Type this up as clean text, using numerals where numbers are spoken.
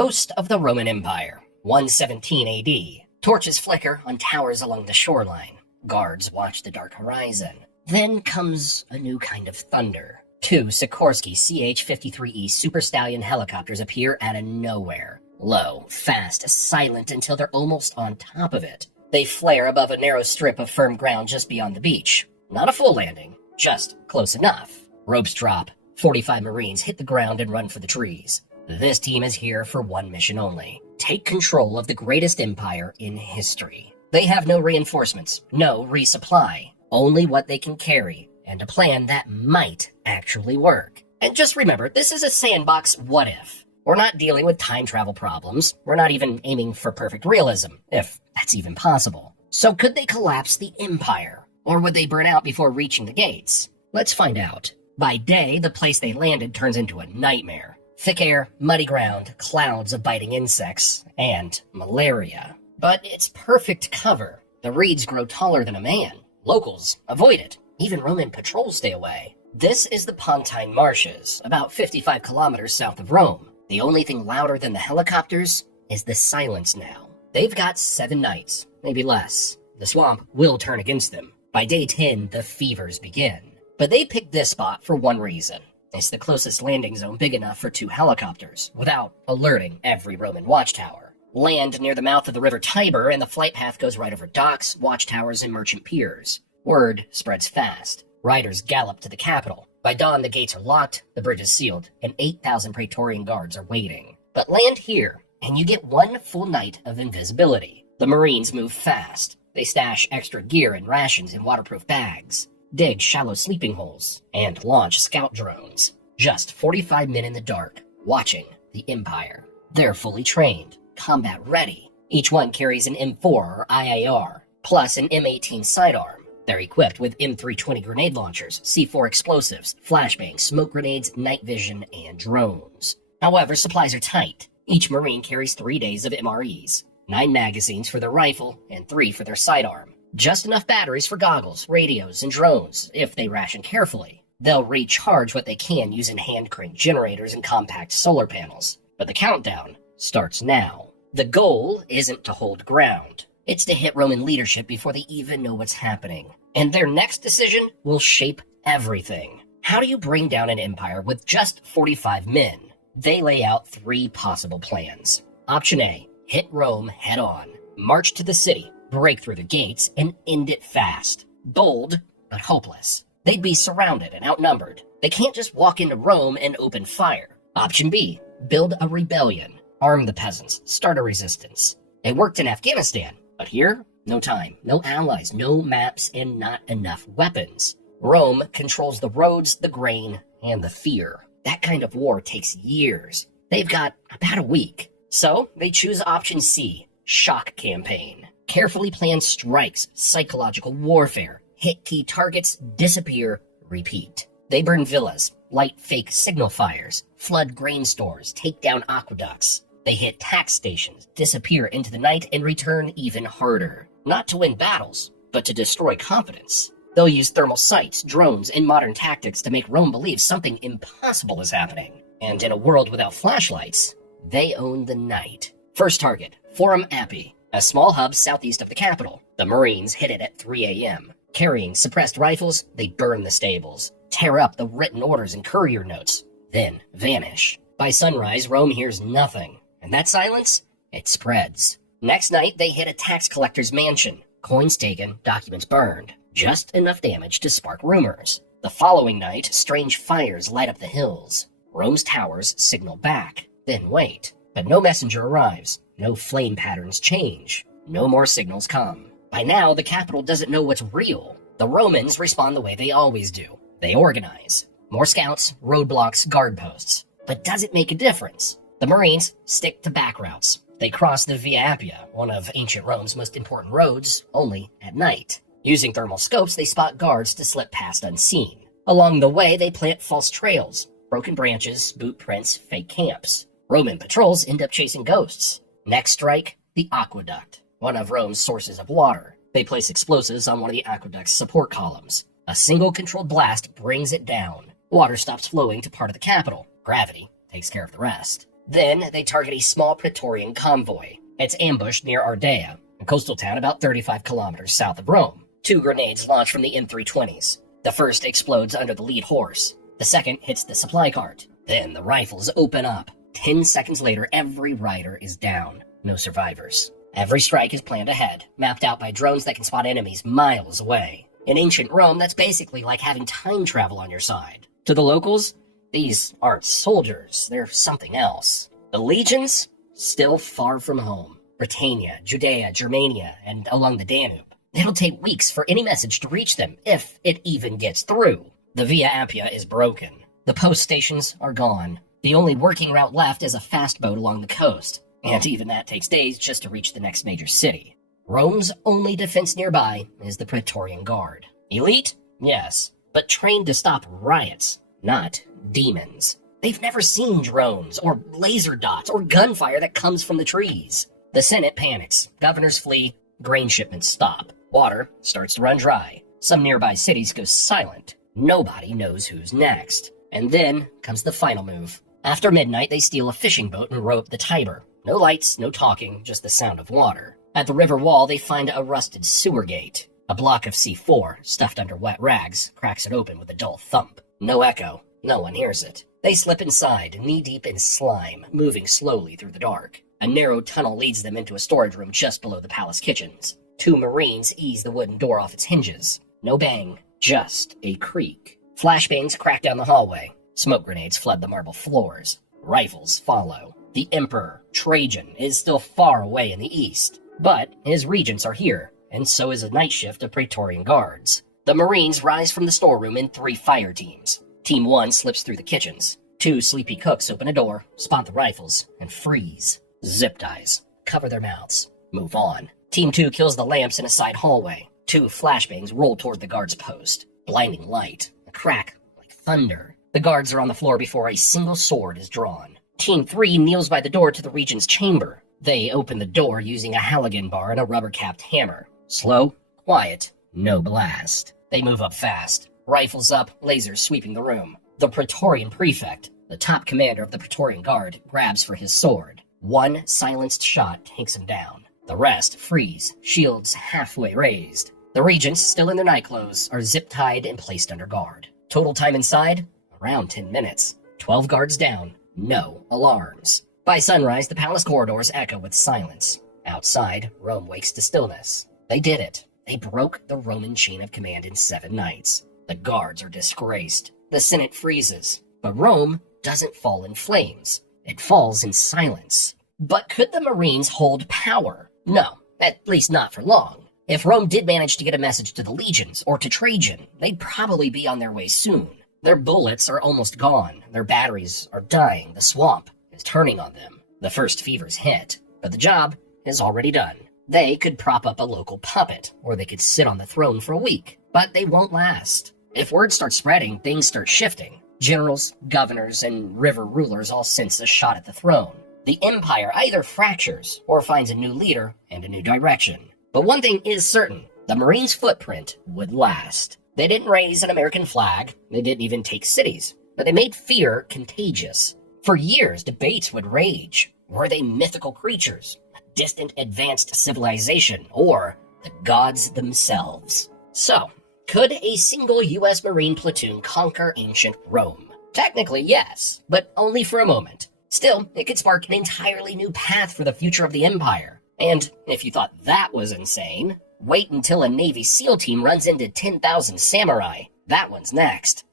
Coast of the Roman Empire, 117 AD. Torches flicker on towers along the shoreline. Guards watch the dark horizon. Then comes a new kind of thunder. Two Sikorsky CH-53E Super Stallion helicopters appear out of nowhere. Low, fast, silent until they're almost on top of it. They flare above a narrow strip of firm ground just beyond the beach. Not a full landing, just close enough. Ropes drop. 45 Marines hit the ground and run for the trees. This team is here for one mission only. Take control of the greatest empire in history. They have no reinforcements, no resupply, only what they can carry, and a plan that might actually work. And just remember, this is a sandbox what if. We're not dealing with time travel problems. We're not even aiming for perfect realism, if that's even possible. So could they collapse the empire? Or would they burn out before reaching the gates? Let's find out. By day, the place they landed turns into a nightmare. Thick air, muddy ground, clouds of biting insects, and malaria. But it's perfect cover. The reeds grow taller than a man. Locals avoid it. Even Roman patrols stay away. This is the Pontine Marshes, about 55 kilometers south of Rome. The only thing louder than the helicopters is the silence now. They've got 7 nights, maybe less. The swamp will turn against them. By day 10, the fevers begin. But they picked this spot for one reason. It's the closest landing zone big enough for 2 helicopters, without alerting every Roman watchtower. Land near the mouth of the river Tiber, and the flight path goes right over docks, watchtowers, and merchant piers. Word spreads fast. Riders gallop to the capital. By dawn, the gates are locked, the bridge is sealed, and 8,000 Praetorian guards are waiting. But land here, and you get one full night of invisibility. The Marines move fast. They stash extra gear and rations in waterproof bags, dig shallow sleeping holes, and launch scout drones. Just 45 men in the dark, watching the Empire. They're fully trained, combat ready. Each one carries an M4 or IAR, plus an M18 sidearm. They're equipped with M320 grenade launchers, C4 explosives, flashbangs, smoke grenades, night vision, and drones. However, supplies are tight. Each Marine carries 3 days of MREs, 9 magazines for their rifle, and 3 for their sidearm. Just enough batteries for goggles, radios, and drones, if they ration carefully. They'll recharge what they can using hand-cranked generators and compact solar panels. But the countdown starts now. The goal isn't to hold ground. It's to hit Roman leadership before they even know what's happening. And their next decision will shape everything. How do you bring down an empire with just 45 men? They lay out 3 possible plans. Option A, hit Rome head on. March to the city, break through the gates, and end it fast. Bold, but hopeless. They'd be surrounded and outnumbered. They can't just walk into Rome and open fire. Option B, build a rebellion. Arm the peasants, start a resistance. It worked in Afghanistan, but here, no time, no allies, no maps, and not enough weapons. Rome controls the roads, the grain, and the fear. That kind of war takes years. They've got about a week. So they choose option C, shock campaign. Carefully planned strikes, psychological warfare, hit key targets, disappear, repeat. They burn villas, light fake signal fires, flood grain stores, take down aqueducts. They hit tax stations, disappear into the night, and return even harder. Not to win battles, but to destroy confidence. They'll use thermal sights, drones, and modern tactics to make Rome believe something impossible is happening. And in a world without flashlights, they own the night. First target, Forum Appii, a small hub southeast of the capital. The Marines hit it at 3 a.m. Carrying suppressed rifles, they burn the stables, tear up the written orders and courier notes, then vanish. By sunrise, Rome hears nothing. And that silence, it spreads. Next night, they hit a tax collector's mansion. Coins taken, documents burned. Just enough damage to spark rumors. The following night, strange fires light up the hills. Rome's towers signal back, then wait. But no messenger arrives. No flame patterns change. No more signals come. By now, the capital doesn't know what's real. The Romans respond the way they always do. They organize. More scouts, roadblocks, guard posts. But does it make a difference? The Marines stick to back routes. They cross the Via Appia, one of ancient Rome's most important roads, only at night. Using thermal scopes, they spot guards to slip past unseen. Along the way, they plant false trails, broken branches, boot prints, fake camps. Roman patrols end up chasing ghosts. Next strike, the aqueduct, one of Rome's sources of water. They place explosives on one of the aqueduct's support columns. A single controlled blast brings it down. Water stops flowing to part of the capital. Gravity takes care of the rest. Then they target a small Praetorian convoy. It's ambushed near Ardea, a coastal town about 35 kilometers south of Rome. 2 grenades launch from the M320s. The first explodes under the lead horse. The second hits the supply cart. Then the rifles open up. 10 seconds later, every rider is down. No survivors. Every strike is planned ahead, mapped out by drones that can spot enemies miles away. In ancient Rome, that's basically like having time travel on your side. To the locals, these aren't soldiers, they're something else. The legions? Still far from home. Britannia, Judea, Germania, and along the Danube. It'll take weeks for any message to reach them, if it even gets through. The Via Appia is broken. The post stations are gone. The only working route left is a fast boat along the coast, and even that takes days just to reach the next major city. Rome's only defense nearby is the Praetorian Guard. Elite? Yes, but trained to stop riots, not demons. They've never seen drones, or laser dots, or gunfire that comes from the trees. The Senate panics, governors flee, grain shipments stop. Water starts to run dry. Some nearby cities go silent. Nobody knows who's next. And then comes the final move. After midnight, they steal a fishing boat and rope the Tiber. No lights, no talking, just the sound of water. At the river wall, they find a rusted sewer gate. A block of C4, stuffed under wet rags, cracks it open with a dull thump. No echo. No one hears it. They slip inside, knee-deep in slime, moving slowly through the dark. A narrow tunnel leads them into a storage room just below the palace kitchens. 2 Marines ease the wooden door off its hinges. No bang, just a creak. Flashbangs crack down the hallway. Smoke grenades flood the marble floors. Rifles follow. The Emperor, Trajan, is still far away in the east. But his regents are here, and so is a night shift of Praetorian guards. The Marines rise from the storeroom in 3 fire teams. Team 1 slips through the kitchens. 2 sleepy cooks open a door, spot the rifles, and freeze. Zip ties. Cover their mouths. Move on. Team 2 kills the lamps in a side hallway. 2 flashbangs roll toward the guard's post. Blinding light. A crack like thunder. The guards are on the floor before a single sword is drawn. Team 3 kneels by the door to the regent's chamber. They open the door using a Halligan bar and a rubber-capped hammer. Slow, quiet, no blast. They move up fast. Rifles up, lasers sweeping the room. The Praetorian prefect, the top commander of the Praetorian Guard, grabs for his sword. 1 silenced shot takes him down. The rest freeze, shields halfway raised. The regents, still in their nightclothes, are zip-tied and placed under guard. Total time inside? Around 10 minutes. 12 guards down. No alarms. By sunrise, the palace corridors echo with silence. Outside, Rome wakes to stillness. They did it. They broke the Roman chain of command in 7 nights. The guards are disgraced. The Senate freezes. But Rome doesn't fall in flames. It falls in silence. But could the Marines hold power? No, at least not for long. If Rome did manage to get a message to the legions or to Trajan, they'd probably be on their way soon. Their bullets are almost gone. Their batteries are dying. The swamp is turning on them. The first fevers hit, but the job is already done. They could prop up a local puppet, or they could sit on the throne for a week, but they won't last. If word starts spreading, things start shifting. Generals, governors, and river rulers all sense a shot at the throne. The empire either fractures or finds a new leader and a new direction. But one thing is certain, the Marines' footprint would last. They didn't raise an American flag, they didn't even take cities, but they made fear contagious. For years, debates would rage. Were they mythical creatures, a distant advanced civilization, or the gods themselves? So, could a single U.S. Marine platoon conquer ancient Rome? Technically, yes, but only for a moment. Still, it could spark an entirely new path for the future of the Empire. And if you thought that was insane, wait until a Navy SEAL team runs into 10,000 samurai. That one's next.